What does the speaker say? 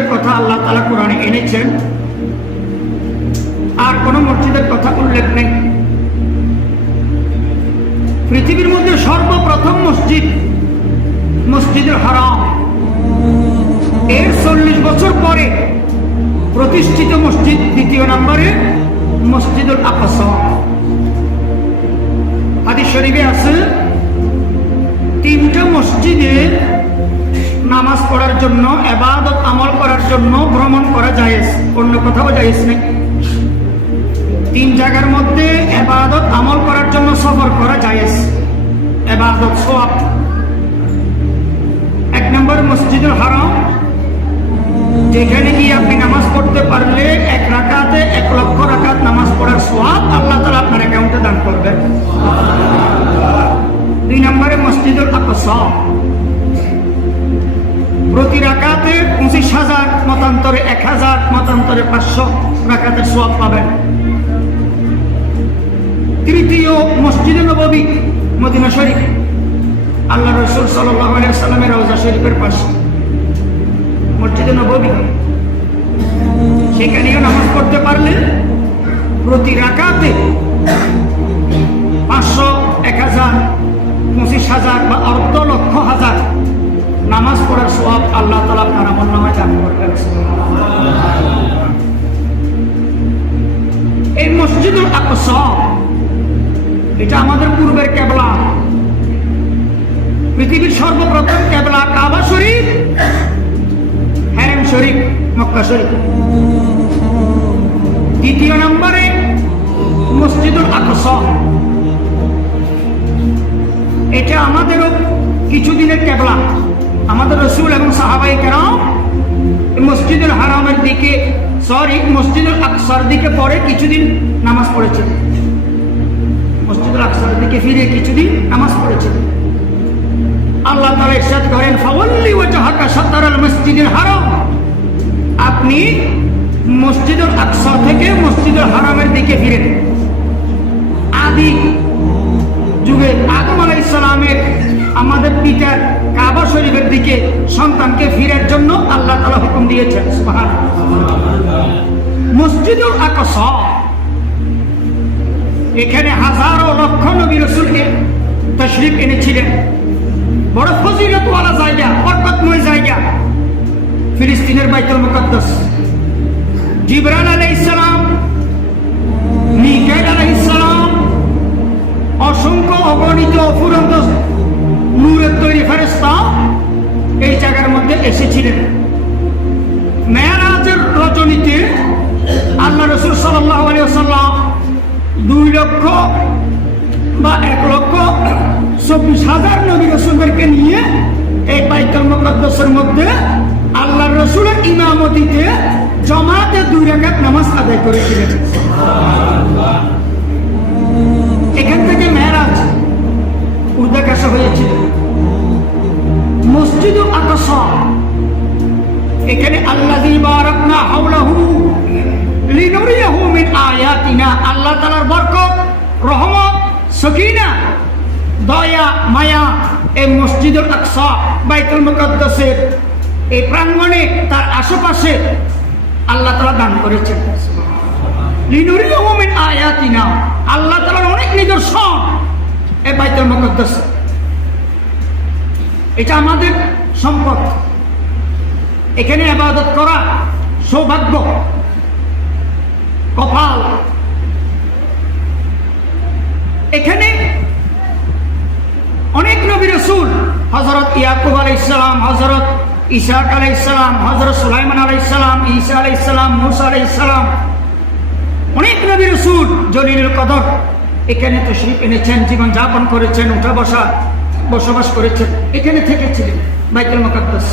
মসজিদের কথা আল্লাহ তাআলা কোরআনে এনেছেন, আর কোন মসজিদের কথা উল্লেখ নেই। পৃথিবীর মধ্যে সর্বপ্রথম মসজিদ মসজিদুল হারাম, এর 40 বছর পরে প্রতিষ্ঠিত মসজিদ দ্বিতীয় নম্বরে মসজিদুল আকসা। হাদিস শরীফে আছে 3টা মসজিদে নামাজ পড়ার জন্য, ইবাদত আমল করার জন্য ভ্রমণ করা জায়েজ, অন্য কোথাও জায়েজ নেই। 3 জায়গার মধ্যে ইবাদত আমল করার জন্য সফর করা জায়েজ, ইবাদত সওয়াব। 1 নম্বর মসজিদুল হারাম, যেখানে গিয়ে আপনি নামাজ পড়তে পারলে 1 রাকাতে 1 লক্ষ রাকাত নামাজ পড়ার সওয়াব আল্লাহ তাআলা আপনার অ্যাকাউন্টে দান করবেন। 2 নম্বরে মসজিদুল আকসা, প্রতি রাকাতে 25,000, মতান্তরে 1,000, মতান্তরে 500 রাকাতের সওয়াব পাবেন। তৃতীয় মসজিদে নববী, মদিনা শরীফ, আল্লাহ রাসূল সাল্লাল্লাহু আলাইহি ওয়াসাল্লামের রওজা শরীফের পাশে মসজিদে নববী, সেখানেও নামাজ পড়তে পারলে প্রতি রাকাতে 500, 1,000, 25,000 বা অর্ধ লক্ষ হাজার নামাজ পড়ার সওয়াব আল্লাহ তাআলা আপনার আমলনামায় দান করবেন। এই মসজিদুল আকসা, এটা আমাদের পূর্বের কিবলা। পৃথিবীর সর্বপ্রথম কিবলা কাবা শরীফ, হারাম শরীফ, মক্কা শরীফ। দ্বিতীয় নম্বরে মসজিদুল আকসা, এটা আমাদেরও কিছুদিনের কিবলা। আমাদের রাসূল এবং সাহাবায়ে কেরাম মসজিদুল হারামের দিকে, মসজিদুল আকসার দিকে পরে কিছুদিন নামাজ পড়েছেন, মসজিদুল আকসার দিকে ফিরে কিছুদিন নামাজ পড়েছেন। আল্লাহ তাআলা ইরশাদ করেন, ফাওয়াল্লি ওয়াজহাকা শাতরাল মসজিদুল হারাম, আপনি মসজিদুল আকসা থেকে মসজিদুল হারামের দিকে ফিরেন। আদি যুগে আদম আলাইহিস সালামের আমাদের পিতার কাবা শরীফের দিকে সন্তানকে ফিরার জন্য আল্লাহ তাআলা হুকুম দিয়েছেন। সুবহানাল্লাহ। মসজিদুল আকসা, এখানে হাজারো লক্ষ নবী রাসূলকে তাশরীফ এনেছিলেন। বড় ফজিলতওয়ালা জায়গা, বরকতময় জায়গা, ফিলিস্তিনের বাইতুল মুকাদ্দাস। জিবরাইল আলাইহিস সালাম, মিকাইল আলাইহিস সালাম, অসংখ্য অগণিত অফুরন্ত নূরের তৈরি ফেরেশতা এই জায়গার মধ্যে এসেছিলেন। মেরাজের রজনীতে আল্লাহ রাসূল সাল্লাল্লাহু আলাইহি ওয়াসাল্লাম 2 লক্ষ বা 1,24,000 নবী রাসূলদেরকে নিয়ে এই বাইতুল মুকাদ্দাসের মধ্যে আল্লাহর রাসূলের ইমামতিতে জামাতে 2 রাকাত নামাজ আদায় করেছিলেন। এখান থেকে মেরাজ উদ্দেশ্য হয়েছিল। মসজিদুল আকসা, এখানে আল্লাযী বারাকনা হাওলাহু লিনুরিয়াহু মিন আয়াতিনা, আল্লাহ তাআলার বরকত, রহমত, সাকিনাহ, দয়া, মায়া এই মসজিদুল আকসা বাইতুল মুকাদ্দাসের এই প্রাঙ্গণে তার আশেপাশে আল্লাহ তাআলা দান করেছেন। লিনুরিয়াহু মিন আয়াতিনা, আল্লাহ তাআলার অনেক নিদর্শন এই বাইতুল মুকাদ্দাস। এটা আমাদের সম্পদ, এখানে ইবাদত করা সৌভাগ্য, কপাল। এখানে অনেক নবী রাসূল, হযরত ইয়াকুব আলাইহিস সালাম, হযরত ইসহাক আলাইহিস সালাম, হযরত সুলাইমান আলাইহিস সালাম, ঈসা আলাইহিস সালাম, মূসা আলাইহিস সালাম, অনেক নবী রাসূল জলিলুল কদর এখানে তাশরীফ এনেছেন, জীবন যাপন করেছেন, উঠা বসা বসবাস করেছেন, এখানে থেকেছিলেন বাইতুল মুকাদ্দাস।